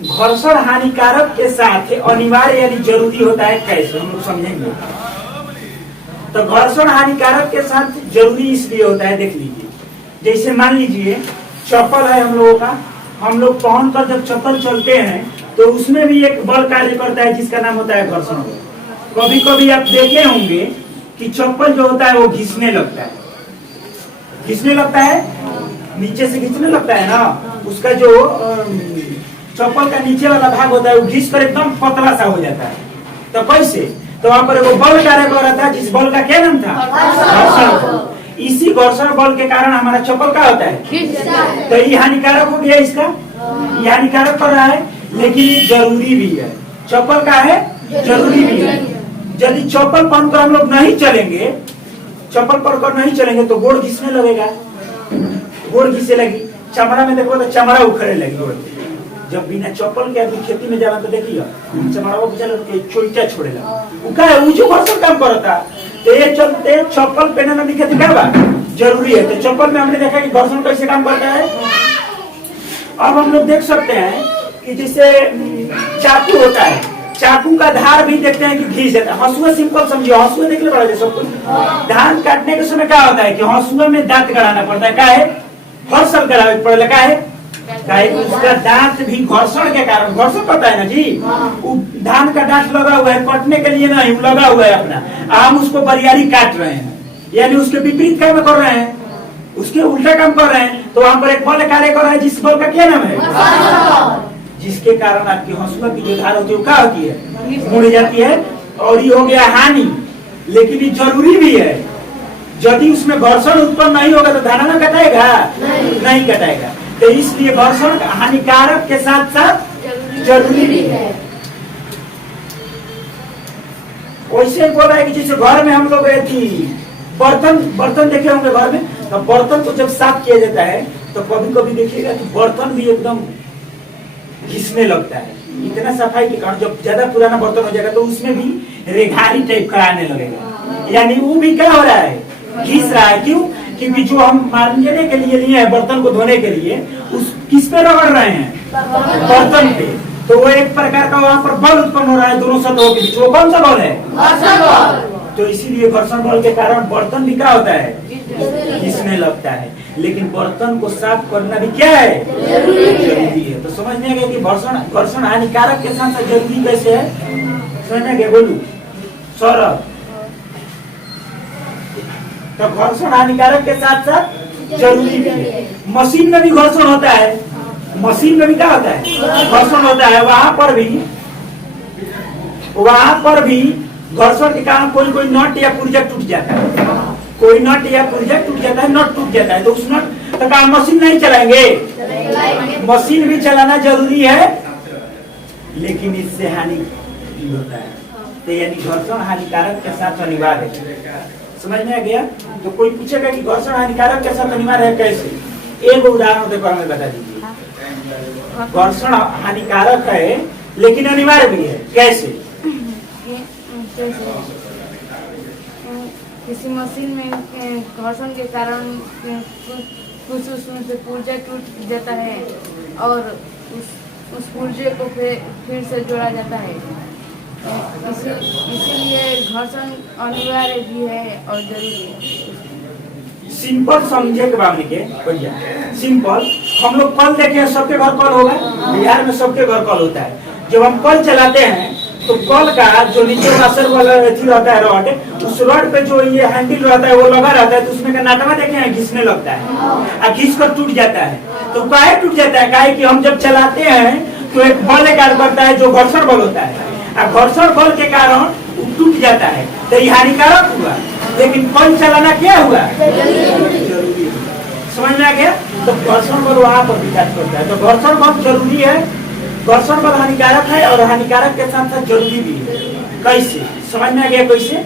घर्षण हानिकारक के साथ अनिवार्य यानी जरूरी होता है, कैसे हम लोग समझेंगे। तो घर्षण हानिकारक के साथ जरूरी इसलिए होता है, देख लीजिए, जैसे मान लीजिए चप्पल है हम लोगों का, हम लोग पहन कर जब चप्पल चलते हैं तो उसमें भी एक बल कार्य करता है जिसका नाम होता है घर्षण। कभी कभी आप देखे होंगे कि चप्पल जो होता है वो घिसने लगता है, घिसने लगता है, नीचे से घिसने लगता है ना, उसका जो चप्पल का नीचे वाला भाग होता है वो घिस कर एकदम पतला सा हो जाता है। तो कैसे, तो वहां पर वो बल कार्य कर रहा था, जिस बल का क्या नाम था, घर्षण। इसी घर्षण बल के कारण हमारा चप्पल क्या होता है, तो ये हानिकारक हो गया, इसका ये हानिकारक कर रहा है, लेकिन ये जरूरी भी है। चप्पल का है, जरूरी भी है। यदि चप्पल पहनकर हम लोग नहीं चलेंगे, चप्पल पहनकर नहीं चलेंगे तो गोड़ घिसने लगेगा, गोड़ घिसे लगी, चमड़ा में देखो तो चमड़ा उखड़ने लगी गोड़। जब बिना चप्पल के आदमी खेती में जाना तो देखिए चमड़ा चोइटा छोड़ेगा, जो घर्षण काम करता। तो ये चलते चप्पल पहनना भी खेती क्या जरूरी है। तो चप्पल में हमने देखा कि घर्षण कैसे काम करता है। अब हम लोग देख सकते हैं कि जैसे चाकू होता है, चाकू का धार भी देखते हैं कि घिस जाता है। हंसुआ सिंपल समझिए, हंसुआ देख ले पड़ा सब कुछ। धान काटने के समय क्या होता है कि हंसुआ में दांत गड़ाना पड़ता है, क्या है, घर्षण कराना पड़ेगा, क्या है, उसका दांत भी घर्षण के कारण घर्षण करता है ना जी। धान का दांत लगा हुआ है, कटने के लिए नहीं लगा हुआ है अपना, हम उसको बरियारी काट रहे हैं, यानी उसके विपरीत काम कर रहे हैं, उसके उल्टा काम कर रहे हैं। तो वहां पर एक बल कार्य कर रहा है, जिस बल का क्या नाम है, जिसके कारण आपकी हंसुआ की जो धार होती है क्या होती है, मुड़ जाती है। और ये हो गया हानि, लेकिन ये जरूरी भी है। यदि उसमें घर्षण उत्पन्न नहीं होगा तो धारा ना कटाएगा, नहीं कटाएगा। तो इसलिए घर्षण हानिकारक के साथ साथ जरूरी भी है। वैसे बोला है कि जैसे घर में हम लोग बर्तन देखे होंगे घर में, तो बर्तन को जब साफ किया जाता है तो कभी कभी देखिएगा कि बर्तन भी एकदम घिसने लगता है। इतना सफाई के कारण जब ज्यादा पुराना बर्तन हो जाएगा तो उसमें भी रेघारी टाइप का आने लगेगा, यानी वो भी क्या हो रहा है, घिस रहा है। क्यों, क्योंकि जो हम मांजने के लिए लिए हैं बर्तन को धोने के लिए, उस किस पे रगड़ रहे हैं, बर्तन पे। तो वो एक प्रकार का वहां पर बल उत्पन्न हो रहा है दोनों सतहों के बीच। वो कौन सा बल है, घर्षण बल। तो इसीलिए घर्षण बल के कारण बर्तन भी क्या होता है, घिसने लगता है। लेकिन बर्तन को साफ करना भी क्या है, जरूरी है। तो समझने गए कि घर्षण हानिकारक के साथ जरूरी कैसे है, समझने गए, बोलू सौरभ। तो घर्षण हानिकारक के साथ साथ जरूरी भी है। मशीन में भी घर्षण होता है, मशीन में भी क्या होता है, घर्षण होता है। वहां पर भी घर्षण के कारण कोई कोई नट या पुर्जा टूट जाता है, कोई नट या पुर्जा टूट जाता है, नट टूट जाता है। तो उस नट तो मशीन नहीं चलाएंगे, मशीन भी चलाना जरूरी है, लेकिन इससे हानि होता है। तो यानी घर्षण हानिकारक के साथ अनिवार्य है। समझ में आ गया। तो कोई पूछेगा कि घर्षण हानिकारक के साथ अनिवार्य है कैसे, एक उदाहरण देकर हमें बता दीजिए। घर्षण हानिकारक है लेकिन अनिवार्य भी है, कैसे? किसी मशीन में घर्षण के कारण कुछ उसमें से पुर्जा टूट जाता है और उस पुर्जे को फिर से जोड़ा जाता है। इसीलिए घर्षण अनिवार्य भी है और जरूरी है। सिंपल समझे के बाद के भैया, सिंपल हम लोग कल देखे, सबके घर कल होगा, बिहार में सबके घर कल होता है। जब हम कल चलाते हैं तो कल का जो नीचे असर वाला रहता है रॉड, उस रॉड पे जो ये हैंडल रहता है वो लगा रहता है, तो उसमें का नाटवा देखे हैं, घिसने लगता है और घिस कर टूट जाता है। तो काहे टूट जाता है, काहे कि हम जब चलाते हैं तो एक बल कार्य करता है जो घर्षण बल होता है, और घर्षण बल के कारण टूट जाता है। तो ये हानिकारक हुआ, लेकिन कल चलाना क्या हुआ, जरूरी। समझ में आ गया। तो घर्षण बल वहां पर विकास करता है। तो घर्षण बल जरूरी है, घर्षण बल हानिकारक है और हानिकारक के साथ साथ जरूरी भी है। कैसे, समझ में आ गया कैसे?